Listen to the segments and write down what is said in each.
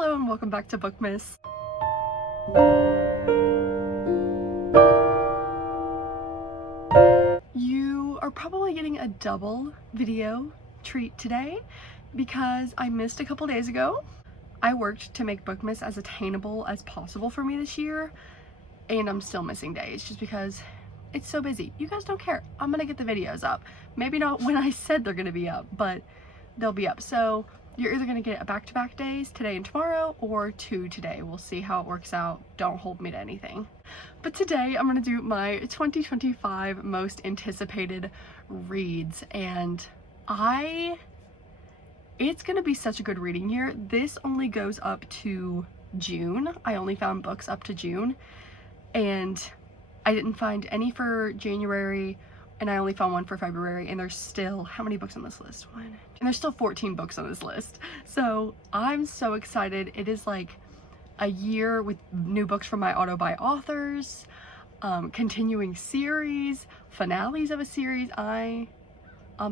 Hello and welcome back to Bookmas. You are probably getting a double video treat today because I missed a couple days ago. I worked to make Bookmas as attainable as possible for me this year, and I'm still missing days just because it's so busy. You guys don't care. I'm gonna get the videos up. Maybe not when I said they're gonna be up, but they'll be up. So you're either gonna get a back-to-back days, today and tomorrow, or 2 today. We'll see how it works out. Don't hold me to anything. But today I'm gonna do my 2025 most anticipated reads, and it's gonna be such a good reading year. This only goes up to June. I only found books up to June, and I didn't find any for January, and I only found one for February, and there's still, how many books on this list? And there's still 14 books on this list. So I'm so excited. It is like a year with new books from my auto-buy authors, continuing series, finales of a series. I'm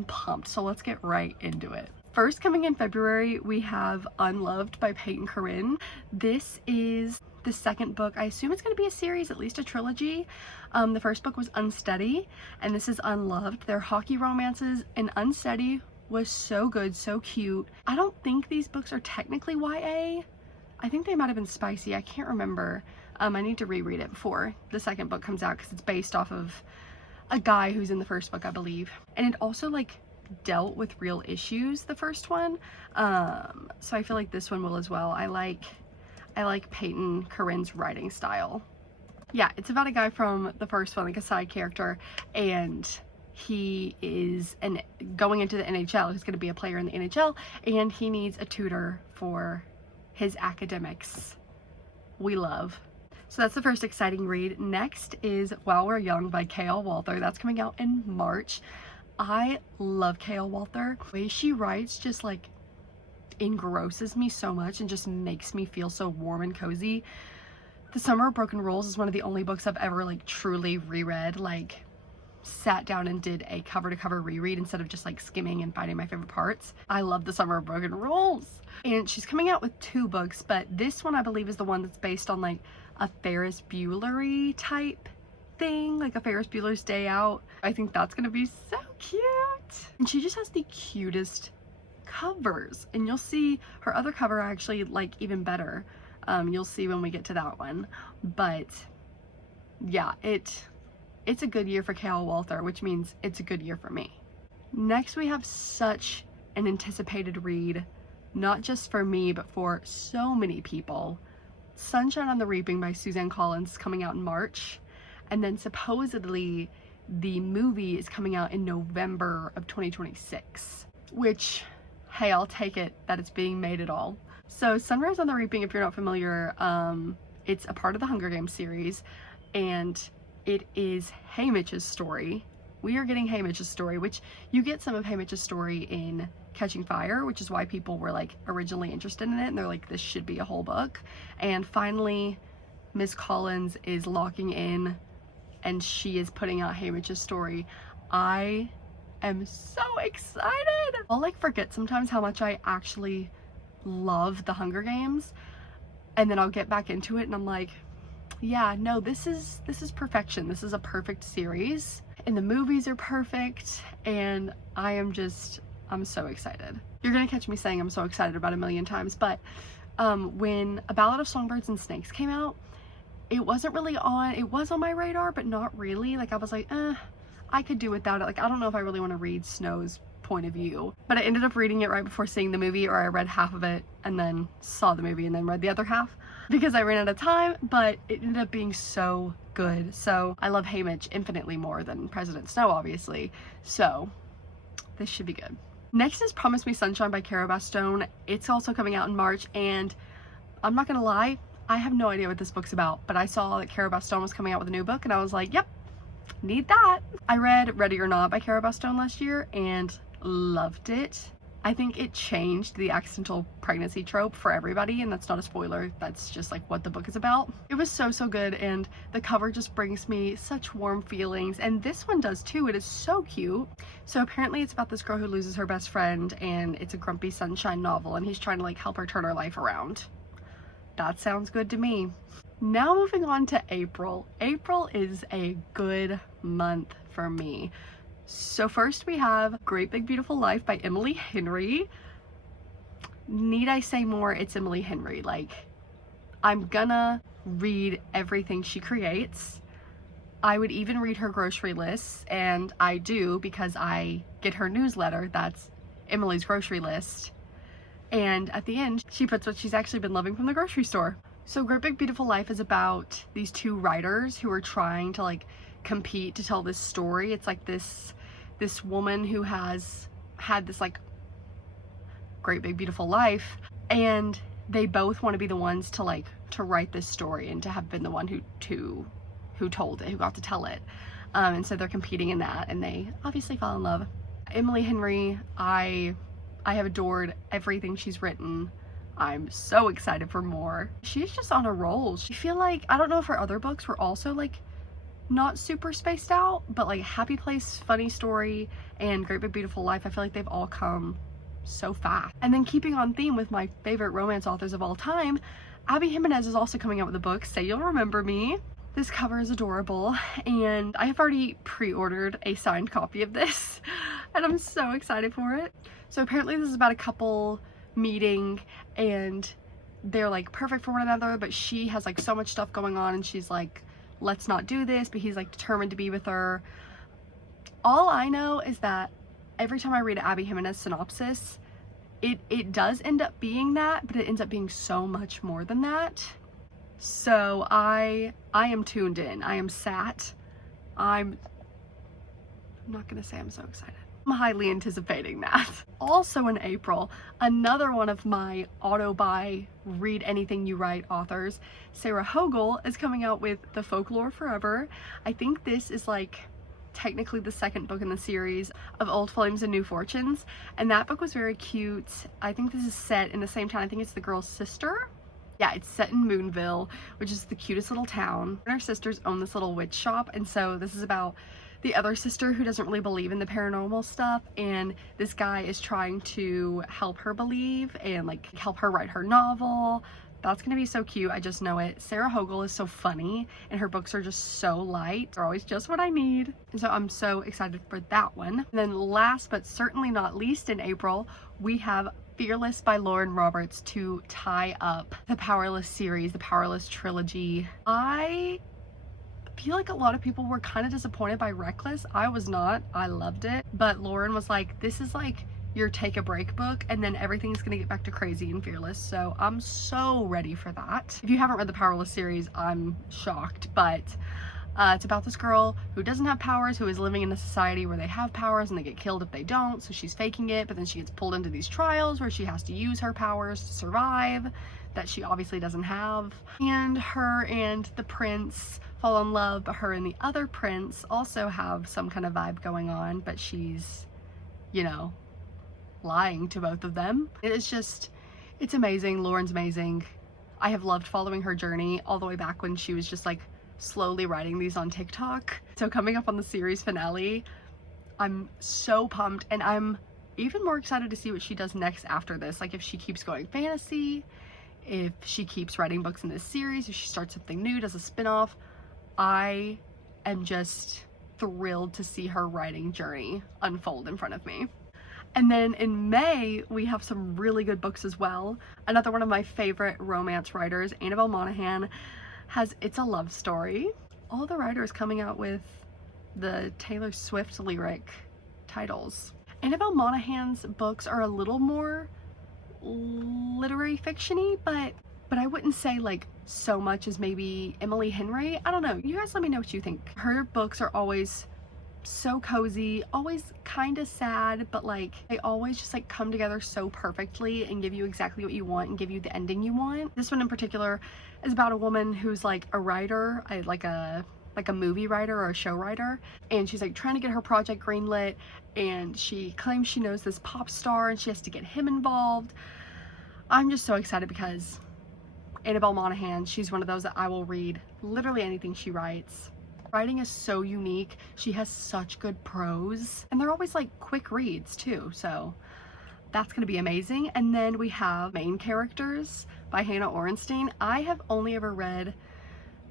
pumped, so let's get right into it. First, coming in February, we have Unloved by Peyton Corinne. This is the second book. I assume it's going to be a series, at least a trilogy. The first book was Unsteady, and this is Unloved. They're hockey romances, and Unsteady was so good, so cute. I don't think these books are technically YA. I think they might have been spicy. I can't remember. I need to reread it before the second book comes out because it's based off of a guy who's in the first book, I believe. And it also like dealt with real issues, the first one. So I feel like this one will as well. I like Peyton Corinne's writing style. Yeah, it's about a guy from the first one, like a side character, and he is going into the NHL. He's going to be a player in the NHL, and he needs a tutor for his academics. We love. So that's the first exciting read. Next is While We're Young by K.L. Walther. That's coming out in March. I love K.L. Walther. The way she writes just like engrosses me so much and just makes me feel so warm and cozy. The Summer of Broken Rules is one of the only books I've ever like truly reread, like sat down and did a cover to cover reread instead of just like skimming and finding my favorite parts. I love The Summer of Broken Rules. And she's coming out with 2 books, but this one I believe is the one that's based on like a Ferris Bueller-y type thing, like a Ferris Bueller's Day Out. I think that's gonna be so cute. And she just has the cutest covers, and you'll see her other cover I actually like even better. You'll see when we get to that one. But yeah, it's a good year for K.L. Walther, which means it's a good year for me. Next, we have such an anticipated read, not just for me, but for so many people. Sunshine on the Reaping by Suzanne Collins coming out in March. And then supposedly the movie is coming out in November of 2026, which, hey, I'll take it that it's being made at all. So Sunrise on the Reaping, if you're not familiar, it's a part of the Hunger Games series, and it is Haymitch's story. We are getting Haymitch's story, which you get some of Haymitch's story in Catching Fire, which is why people were like originally interested in it, and they're like, this should be a whole book. And finally, Miss Collins is locking in, and she is putting out Haymitch's story. I am so excited. I'll like forget sometimes how much I actually love the Hunger Games, and then I'll get back into it and I'm like, yeah, no, this is perfection. This is a perfect series, and the movies are perfect, and I'm so excited. You're gonna catch me saying I'm so excited about a million times, but when A Ballad of Songbirds and Snakes came out, it wasn't really on, it was on my radar, but not really. Like I was like, I could do without it. Like, I don't know if I really want to read Snow's point of view, but I ended up reading it right before seeing the movie, or I read half of it and then saw the movie and then read the other half because I ran out of time, but it ended up being so good. So I love Haymitch infinitely more than President Snow, obviously, so this should be good. Next is Promise Me Sunshine by Cara Bastone. It's also coming out in March, and I'm not gonna lie, I have no idea what this book's about, but I saw that Cara Bastone was coming out with a new book, and I was like, yep, need that. I read Ready or Not by Cara Bastone last year and loved it. I think it changed the accidental pregnancy trope for everybody, and that's not a spoiler, that's just like what the book is about. It was so good, and the cover just brings me such warm feelings, and this one does too. It is so cute. So apparently it's about this girl who loses her best friend, and it's a grumpy sunshine novel, and he's trying to like help her turn her life around. That sounds good to me. Now moving on to April. April is a good month for me. So first we have Great Big Beautiful Life by Emily Henry. Need I say more? It's Emily Henry. Like, I'm gonna read everything she creates. I would even read her grocery lists, and I do because I get her newsletter. That's Emily's grocery list. And at the end, she puts what she's actually been loving from the grocery store. So Great Big Beautiful Life is about these two writers who are trying to like compete to tell this story. It's like this woman who has had this like great big beautiful life, and they both want to be the ones to like to write this story and to have been the one who told it, who got to tell it. And so they're competing in that, and they obviously fall in love. Emily Henry, I have adored everything she's written. I'm so excited for more. She's just on a roll. I feel like, I don't know if her other books were also like not super spaced out, but like Happy Place, Funny Story, and Great Big Beautiful Life, I feel like they've all come so fast. And then keeping on theme with my favorite romance authors of all time, Abby Jimenez is also coming out with a book, Say You'll Remember Me. This cover is adorable, and I have already pre-ordered a signed copy of this, and I'm so excited for it. So apparently this is about a couple meeting, and they're like perfect for one another, but she has like so much stuff going on, and she's like, let's not do this, but he's like determined to be with her. All I know is that every time I read an Abby Jimenez synopsis, it does end up being that, but it ends up being so much more than that. So I am tuned in. I am sat. I'm not gonna say I'm so excited. I'm highly anticipating that. Also in April, another one of my auto-buy, read anything you write authors, Sarah Hogle, is coming out with The Folklore Forever. I think this is like technically the second book in the series of Old Flames and New Fortunes, and that book was very cute. I think this is set in the same town. I think it's the girl's sister. Yeah, it's set in Moonville, which is the cutest little town. And her sisters own this little witch shop, and so this is about the other sister who doesn't really believe in the paranormal stuff, and this guy is trying to help her believe and like help her write her novel. That's gonna be so cute. I just know it. Sarah Hogle is so funny, and her books are just so light. They're always just what I need. And so I'm so excited for that one. And then last but certainly not least in April, we have Fearless by Lauren Roberts to tie up the Powerless series, the Powerless trilogy. I feel like a lot of people were kind of disappointed by Reckless. I was not. I loved it. But Lauren was like, this is like your take a break book, and then everything's gonna get back to crazy and Fearless. So I'm so ready for that. If you haven't read the Powerless series, I'm shocked, but it's about this girl who doesn't have powers, who is living in a society where they have powers and they get killed if they don't, so she's faking it, but then she gets pulled into these trials where she has to use her powers to survive that she obviously doesn't have. And her and the prince fall in love, but her and the other prince also have some kind of vibe going on, but she's, you know, lying to both of them. It's amazing. Lauren's amazing. I have loved following her journey all the way back when she was just like slowly writing these on TikTok. So coming up on the series finale, I'm so pumped, and I'm even more excited to see what she does next after this. Like if she keeps going fantasy, if she keeps writing books in this series, if she starts something new, does a spin-off. I am just thrilled to see her writing journey unfold in front of me. And then in May, we have some really good books as well. Another one of my favorite romance writers, Annabelle Monaghan, has It's a Love Story. All the writers coming out with the Taylor Swift lyric titles. Annabelle Monaghan's books are a little more literary fiction-y, but I wouldn't say like so much as maybe Emily Henry. I don't know. You guys let me know what you think. Her books are always so cozy, always kind of sad, but like they always just like come together so perfectly and give you exactly what you want and give you the ending you want. This one in particular is about a woman who's like a writer, like a movie writer or a show writer, and she's like trying to get her project greenlit, and she claims she knows this pop star and she has to get him involved. I'm just so excited because Annabelle Monaghan, she's one of those that I will read literally anything she writes. Writing is so unique. She has such good prose, and they're always like quick reads too, so That's going to be amazing. And then we have Main Characters by Hannah Orenstein. I have only ever read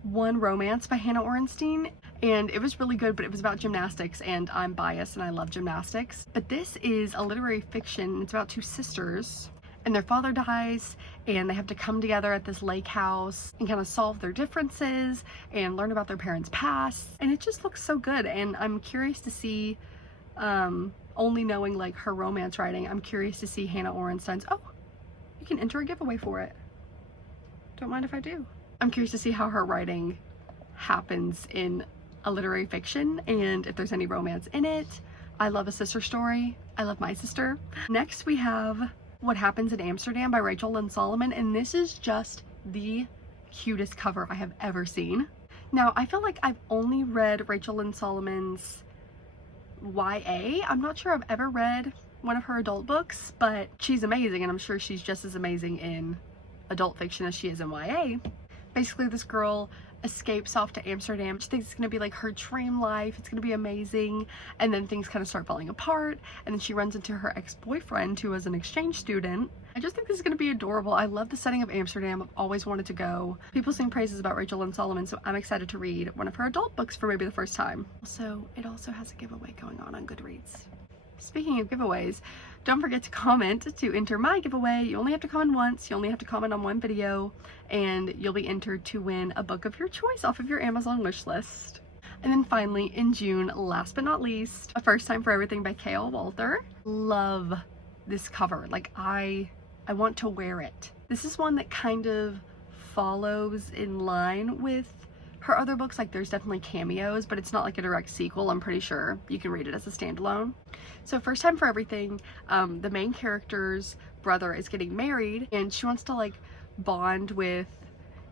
one romance by Hannah Orenstein, and it was really good, but it was about gymnastics, and I'm biased and I love gymnastics. But this is a literary fiction. It's about two sisters, and their father dies, and they have to come together at this lake house and kind of solve their differences and learn about their parents' past. And it just looks so good, and I'm curious to see, only knowing like her romance writing, I'm curious to see Hannah Orenstein's, oh, you can enter a giveaway for it. Don't mind if I do. I'm curious to see how her writing happens in a literary fiction and if there's any romance in it. I love a sister story. I love my sister. Next we have What Happens in Amsterdam by Rachel Lynn Solomon, and this is just the cutest cover I have ever seen. Now, I feel like I've only read Rachel Lynn Solomon's YA. I'm not sure I've ever read one of her adult books, but she's amazing, and I'm sure she's just as amazing in adult fiction as she is in YA. Basically, this girl escapes off to Amsterdam. She thinks it's gonna be like her dream life. It's gonna be amazing. And then things kind of start falling apart. And then she runs into her ex-boyfriend who was an exchange student. I just think this is gonna be adorable. I love the setting of Amsterdam. I've always wanted to go. People sing praises about Rachel Lynn Solomon, so I'm excited to read one of her adult books for maybe the first time. Also, it also has a giveaway going on Goodreads. Speaking of giveaways, don't forget to comment to enter my giveaway. You only have to comment once, you only have to comment on one video, and you'll be entered to win a book of your choice off of your Amazon wish list. And then finally, in June, last but not least, A First Time for Everything by K.L. Walther. Love this cover. Like, I want to wear it. This is one that kind of follows in line with her other books. Like, there's definitely cameos, but it's not like a direct sequel. I'm pretty sure you can read it as a standalone. So First Time for Everything, the main character's brother is getting married, and she wants to like bond with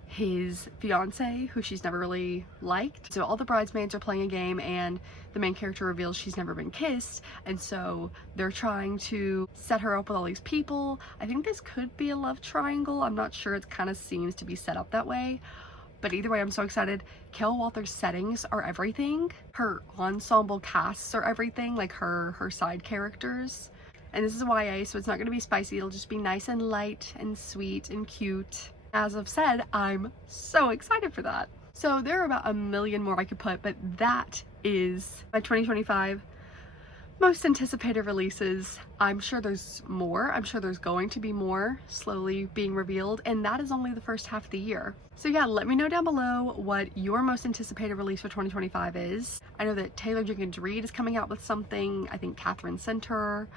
his fiance, who she's never really liked. So all the bridesmaids are playing a game, and the main character reveals she's never been kissed, and so they're trying to set her up with all these people. I think this could be a love triangle. I'm not sure. It kind of seems to be set up that way. But either way, I'm so excited. K.L. Walther's settings are everything. Her ensemble casts are everything, like her side characters. And this is YA, so it's not going to be spicy. It'll just be nice and light and sweet and cute. As I've said, I'm so excited for that. So there are about a million more I could put, but that is my 2025 most anticipated releases. I'm sure there's more. I'm sure there's going to be more slowly being revealed, and that is only the first half of the year. So yeah, let me know down below what your most anticipated release for 2025 is. I know that Taylor Jenkins Reid is coming out with something. I think Catherine Center,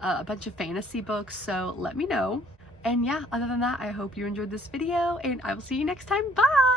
a bunch of fantasy books, so let me know. And yeah, other than that, I hope you enjoyed this video, and I will see you next time. Bye!